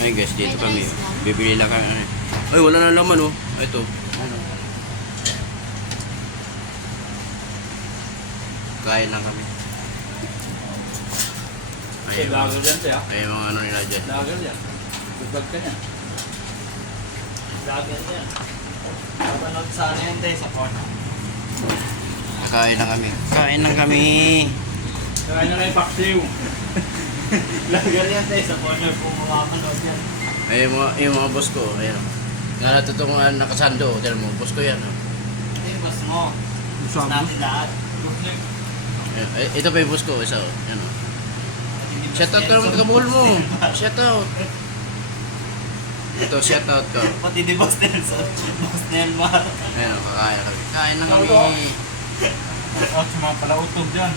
Ay guys, dito kami. Bibili lang kami. Ay, wala na laman oh. Ito. Ano? Kain lang kami. Ay, Lager yan siya. ay mga ano nila dyan. Lager yan. Bubag ka niya. Lager yan. Kapanood sana yan tayo sa phone. Kain lang kami. Kain lang kami. Kaya na yung paksiw. Lager yan tayo sa phone kung makakanood yan. Ay, yung mga boss ko. Ayan. Nga natutungan nakasando. Tignan mo, boss ko yan. Oh. Hindi, boss mo. Boss natin lahat. Ayan. Ay, ito pa yung boss ko. Isa oh. Ayan oh. Shoutout ka naman taga-buhol mo. Shoutout. Ito, shoutout ka. Pati di Boss Nelson. Boss Nelmar. Ayan oh, kakain lang kami. Kain lang kami. At sa mga palautog dyan.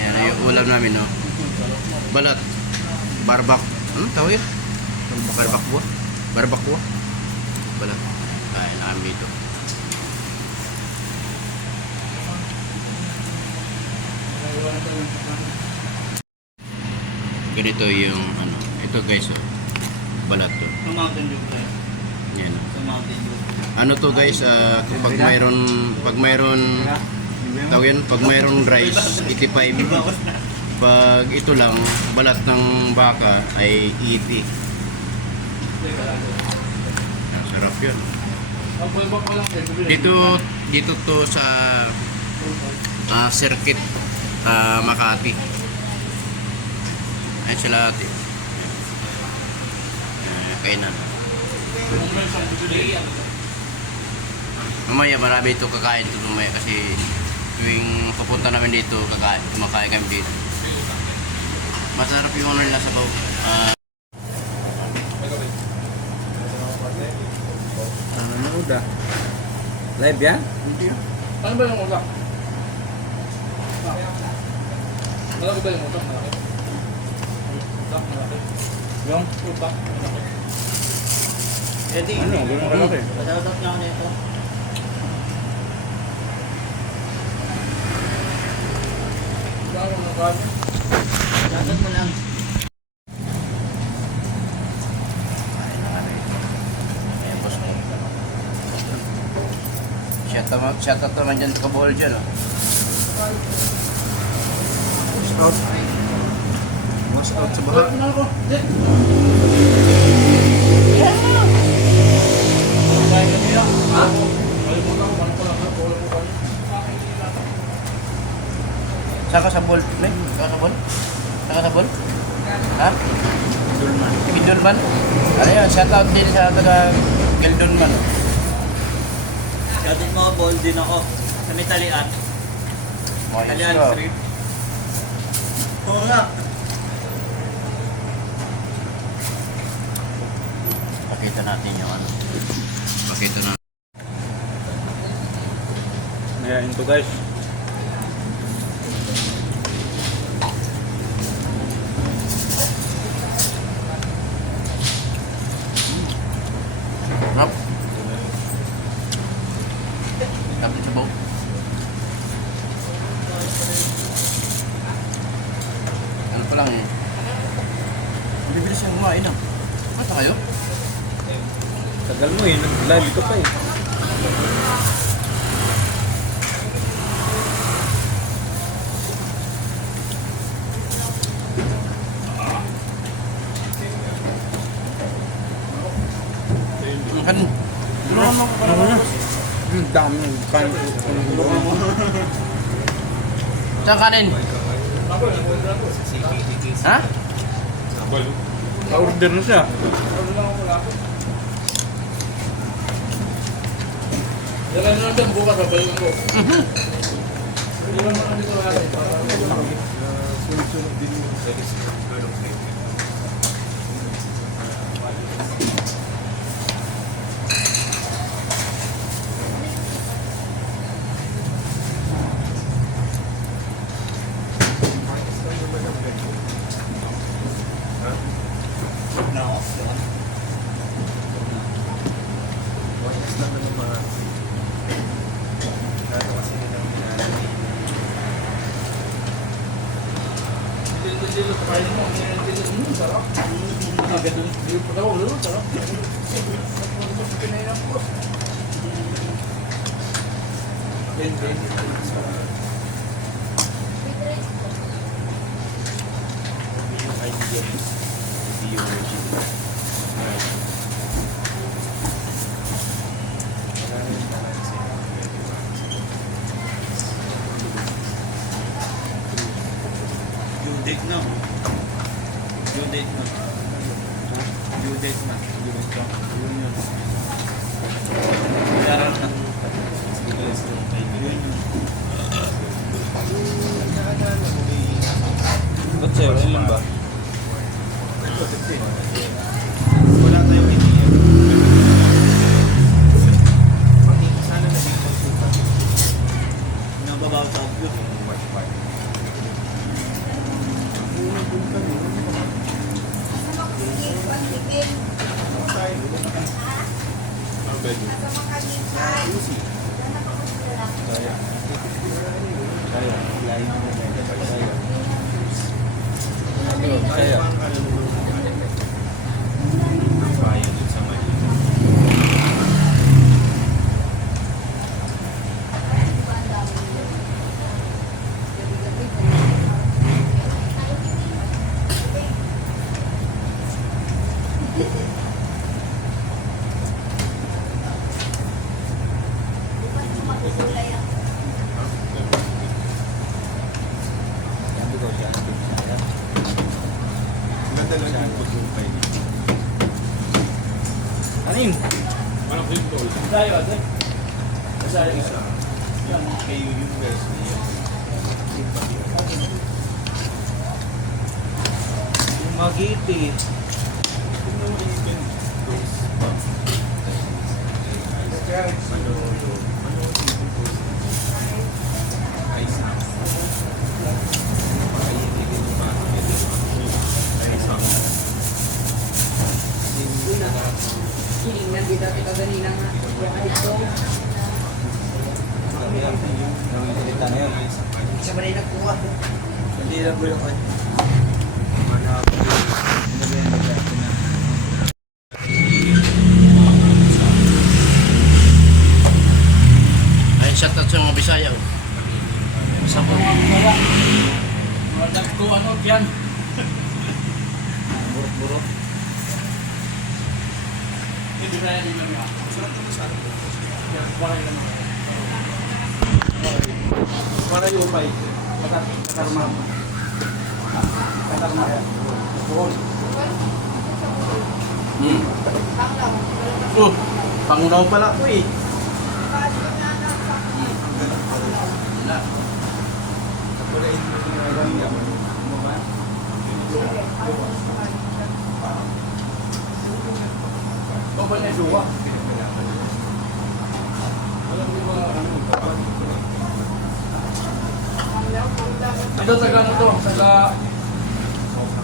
Ayan, yung ulam namin oh. Balat. Barbak. Ano tawag yun? Barbakwa. Barbakwa. Balat. Kain lang kami dito. Ganito yung ano. Ito guys oh. Balat to. Sa Mountain Dew pa yan. Yan oh. Sa Mountain Dew. Ano to guys, pag mayroon tawag yan, pag mayroon rice 85, pag ito lang balat ng baka ay 80. Sarap yun. Dito to sa circuit Makati. Ay sila ate. Kain na. Mamaya marami ito kakain ito mamaya kasi tuwing papunta namin dito kumakain kami dito. Masarap yung ano nila sa baw. Nanonood ah. Live yan? Hindi. Ano ba yung utak? Malaki ba yung utak? Malaki? Utak malaki? Yung utak malaki? Edi, ano? Ganun malaki? Masautak niya ako nito. Dagat mo lang. Ayan, boss ko. Shoutout naman dyan sa Kabohol dyan oh. Watch out sa baha. Saan ka sa ball? May? Saan ka sa ball? Saan ka sa ball? Ha? Dulman. Gildulman? Ano yan? Shoutout din sa taga Gildulman. Shoutout mga ball din ako. Sa may talian. Talian Street. Oo nga. Pakita natin yung ano. Pakita natin. Ayan ito guys. Sarap. Sarap din sa baw. Ano pa lang eh. Bibilis yung kumain ah. Mata kayo? Tagal mo eh. Nag-live ka pa eh. Kan. Ang dami ng kain ko. Saan kanin? Ha? Pa-order na siya. Dala na lang bukas sa bayan ko. Hindi naman ang dito natin. Sunod-sunod din yung Sarap. ganun. Yung pagkawa, ulo, sarap. Due date na. Due date na. Due date na. Due date na. Yun yun. Kailangan na. Ba't sa'yo? Ilan ba? Wala tayong idea. Sana na dito. Nababaw sa outlook. March 5. Anin? Tayo, ate. Masaya ka. Kayo yung guys. Yung Magiti. Nandito kita ganina nga. Dito. Siya ba rin nagkuha? Hindi lang ko yung Ay, shout out sa mga Bisaya. Oh. Sa mga mga. Mga nagko, ano, yan. buruk-buruk. Hindi na yan yung mga. Bakit naman? Para yung upay. Katarma. Katarma yan. Buhon. Pangunaw pala ko eh. Bawal na duwa. Ito taga ano to? Taga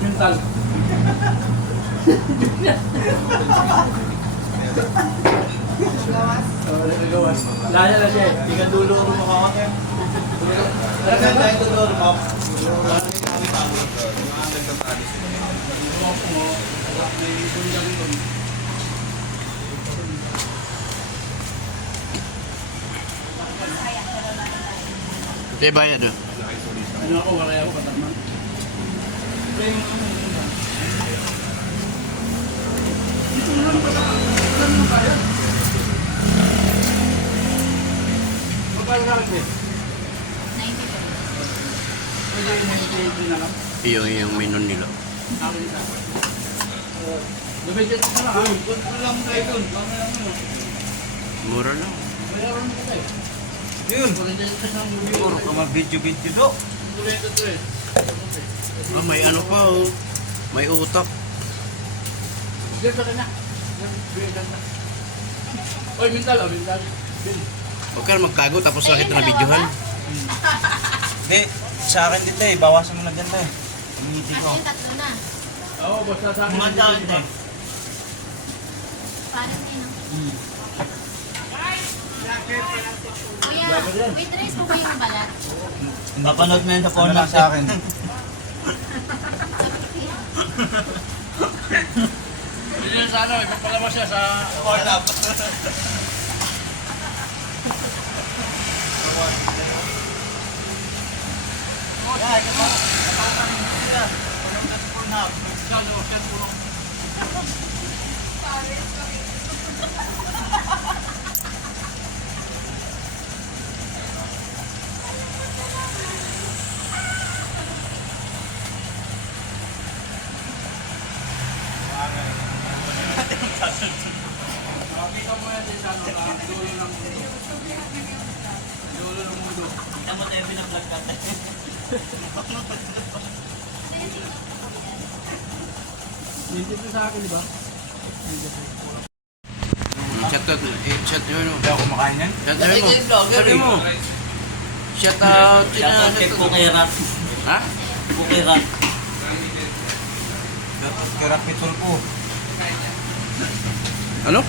mental. Nagagawas. Laya na siya eh. Tingnan dulo rin makakot yan. Talagang tayo dulo rin makakot. Ito yung bayad oh. Ano ako, wala ako katarman. Dito na lang pala. Wala naman kaya. Magkano lang ito? 90 po. Pwede yung 90 na lang. Yung menu nila. Akin isa. Nabedyan ka na ha. Kung lang kayo dun. Baka lang mo. Mura lang. Mayroon mo tayo. Yun. Pagkakita ka ng movie. Puro ka mag-video-video do. Ito to eh. Ah, may ano pa oh. May utak. Diyan ka na. Diyan na. Oy, mental. Oh, mental. Bin. Huwag ka na magtago tapos nakita na videohan. Hindi, sa akin dito eh. Bawasan mo na dyan tayo. Umiti ko. Kasi tatlo na. Oo, basta sa akin. Mga tao dito eh. Parang din. Kuya, with rice po ba yung balat? Mapanood mo yun sa porno sa akin. sa ano, ipagpalabas siya sa Pornhub. Nakita mo yan din sa ano, sa dulo ng mundo. Dulo ng mundo. Tama tayo binablog ka tayo. Hindi ito sa akin, di ba? Shout out, shout yun. Hindi ako kumakain yan. Shout out mo. Sabi mo. Shout out. Shoutout kay Pukirat. Ha? Pukirat. Karak pitol po. Ano?